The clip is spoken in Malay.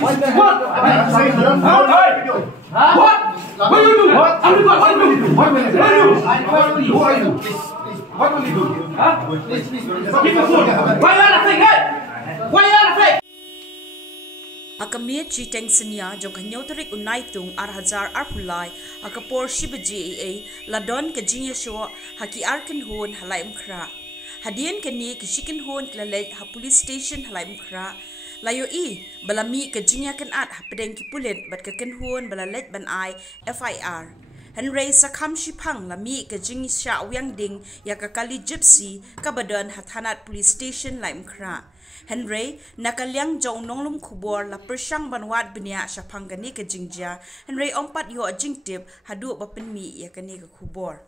Haka Meit Shiteng Synia jong kanyau tarik Laitung Arhajar Arpulai Haka por Shibaji Ladon ke Jinyasho Haki Arkan Hon Laitumkhrah Hadian kani ke Shikin Hon Klalej ha police station Laitumkhrah Layo balami ke Jinyakan at hapedeng kipulen bat ke Kenhon balalej ban ai FIR Henry sakam shipang lami ke Shah Wiangding ya kakali gypsy kabadan hathanat police station Laitumkhrah Henry nakalyang jong nonglum kubor la persyang banwat benia syapang gani ke jingja Henry ompat yo jingtip hadu bapenmi ya kani ke kubor